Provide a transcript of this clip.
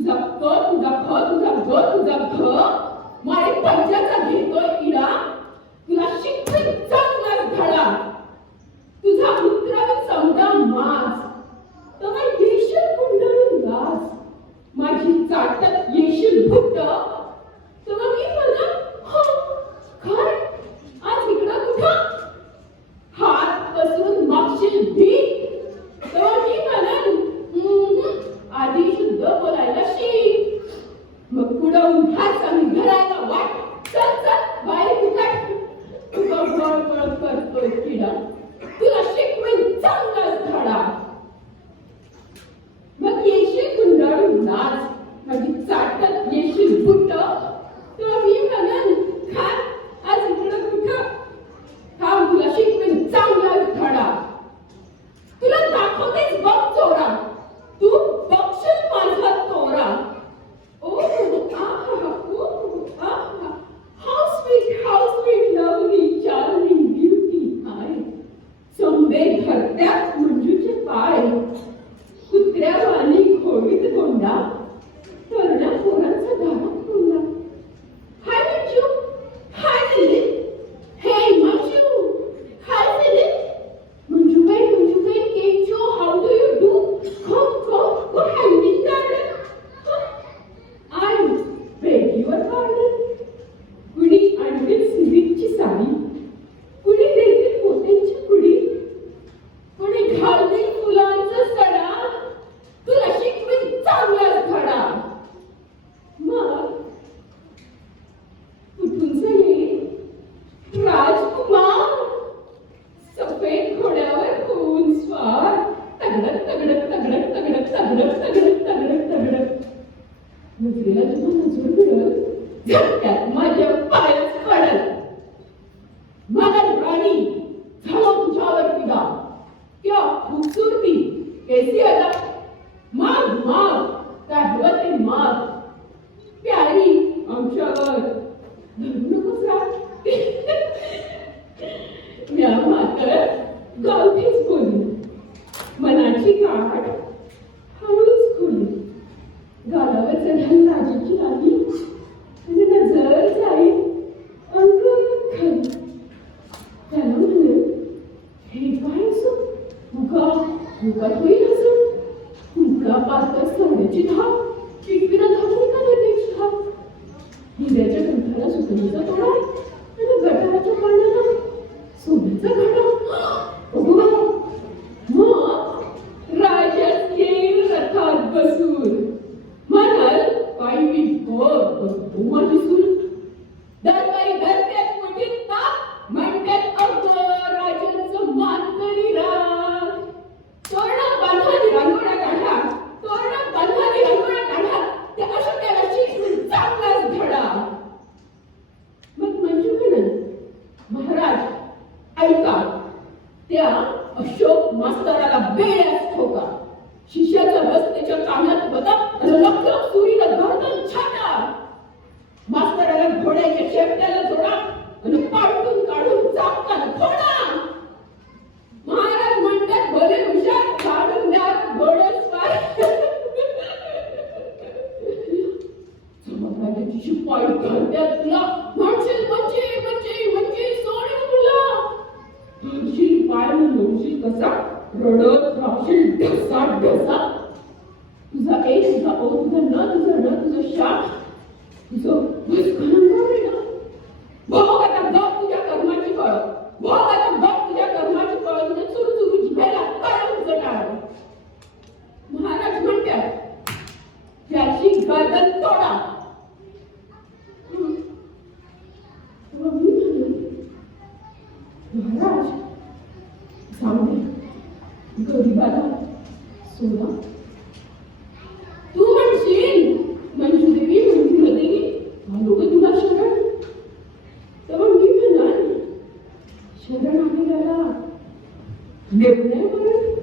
तुझा क तुझा ख तुझा ग तुझा घ मारे पंचाचा घेतोय इडा तुला शिकवीत चांगलाच धडा तुझा उतरावी चौदा माज तेव्हा येशील कुंडळून लाज माझी चाटत येशील भुट्ट तेव्हा मी म्हणा काय आज इकडं कुठं हात पसरून मागशील भीक तेव्हा मी म्हणन आधी शुद्ध बोलायला शिक मग पुढं उठाच आम्ही घराला वाट चल चल बाई फुकट तुझा बळबळ करतोय किडा तुला शिकवेन चांगलाच धडा मग येशील कुंडाळून नाच माझी चाटत येशील बुट्ट तेव्हा मी म्हणन काय आज इकडं कुठं थांब तुला शिकवेन चांगलाच धडा तुला दाखवतेच बघ चोरा तू बघशील माझा तोरा how sweet lovely charming beauty I संबे धरत्यात मंजूचे पाय कुत्र्यावानी खोडीत गोंडा तरण्या पोरांचा दारात कोंडा हाय मंजू हाय दिली हे मंजू हाय दिली Manjubai केचो how do you do come go hand in garden I beg your pardon कुणी आणतील सिल्कची साडी कुणी देतील मोत्यांची कुडी कुणी घालतील फुलांचा सडा तुला शिकवीन चांगलाच धडा मग कुठून येईल राजकुमार सफेद घोड्यावर होऊन स्वार तगडत तगडत तगडत तगडत तगडत तगडत तगडत तगडत नजरेला जेव्हा नजर मिळत झटक्यात माझ्या पायात पडत मला राणी झालो तुझ्यावर फिदा क्या खूबसूरती कैसी अदा माग माग काय हवं ते माग प्यारी आमच्यावर धरू नकोस म्या मात्र गावठीच बोलली मनाची गाठ हळूच खोली गालावर चढाल राजाची लाली आणि नजर जाईल अंग खाली त्याला म्हणले हे काय असो मुखात होईल असं मुका पातळ सोन्याची धाप पिकविना धावून का देण्याची धाप हिऱ्याच्या कंठाला सुतणीचा तोडा आणि गटाराच्या पाण्याला सोन्याचा घाटा मग राजाच येईल रथात बसून म्हणाल पायवी बघ माझी सून दरबारी धरत्यात मोठीत ताप म्हणतात अगं राजांचं मान करी राग तोरणा बांधानी रांगोळ्या काढा तोरणा बांधानी रांगोळ्या काढा त्या अशोकाला शिकून चांगलाच धडा मग मंजू म्हणन महाराज ऐका त्या अशोक मास्तराला बेड्याच ठोका शिष्याचा बस त्याच्या कानात बता आणि लक्ष सुरीला गर्दन छाटा मास्तराला घोड्याच्या शेपट्याला जोडा आणि पालटून काढून चापकान फोडा महाराज म्हणतात भले हुशार काढून द्या घोडेस्वार चमत्काराची शिपाई घालत्यात तुला म्हणशील म्हणजे सोडून तुला तुळशील पायानं लोळशील कसा रडत राहशील ढसा ढसा तुझा ए तुझा ओ तुझा न तुझं शाप तुझं भस्कन ना भाऊ आता गप तुझ्या कर्माची फळ भाऊ आता गप तुझ्या कर्माची फळ तुझ्या चुरू जिभेला काढून जटाळ महाराज म्हणतात त्याची गर्दन तोडा महाराज जाऊ दे गरीबाला सोडा तू म्हणशील मंजुदेवी आलो ग तुला शरण तेव्हा मी म्हणाल शरण आलेल्याला निर्णय म्हणून